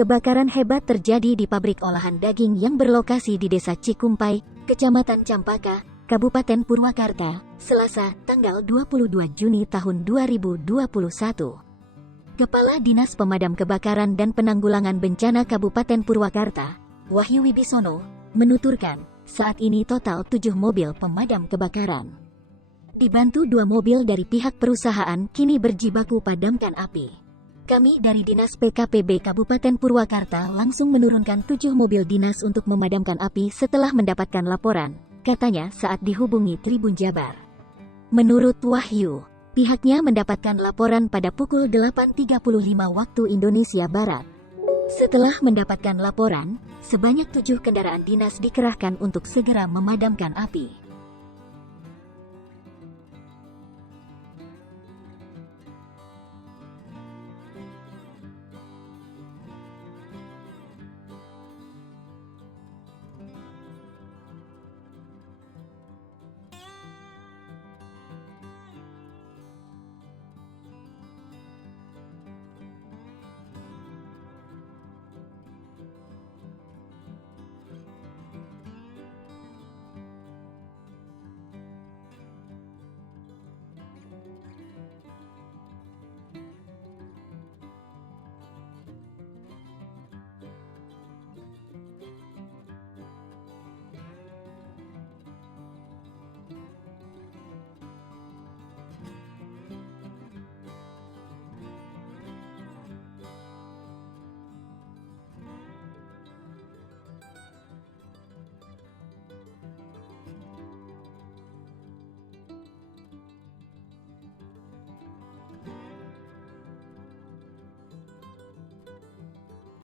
Kebakaran hebat terjadi di pabrik olahan daging yang berlokasi di Desa Cikumpai, Kecamatan Campaka, Kabupaten Purwakarta, Selasa, tanggal 22 Juni tahun 2021. Kepala Dinas Pemadam Kebakaran dan Penanggulangan Bencana Kabupaten Purwakarta, Wahyu Wibisono, menuturkan, saat ini total 7 mobil pemadam kebakaran. Dibantu 2 mobil dari pihak perusahaan kini berjibaku padamkan api. Kami dari Dinas PKPB Kabupaten Purwakarta langsung menurunkan 7 mobil dinas untuk memadamkan api setelah mendapatkan laporan, katanya saat dihubungi Tribun Jabar. Menurut Wahyu, pihaknya mendapatkan laporan pada pukul 8.35 waktu Indonesia Barat. Setelah mendapatkan laporan, sebanyak 7 kendaraan dinas dikerahkan untuk segera memadamkan api.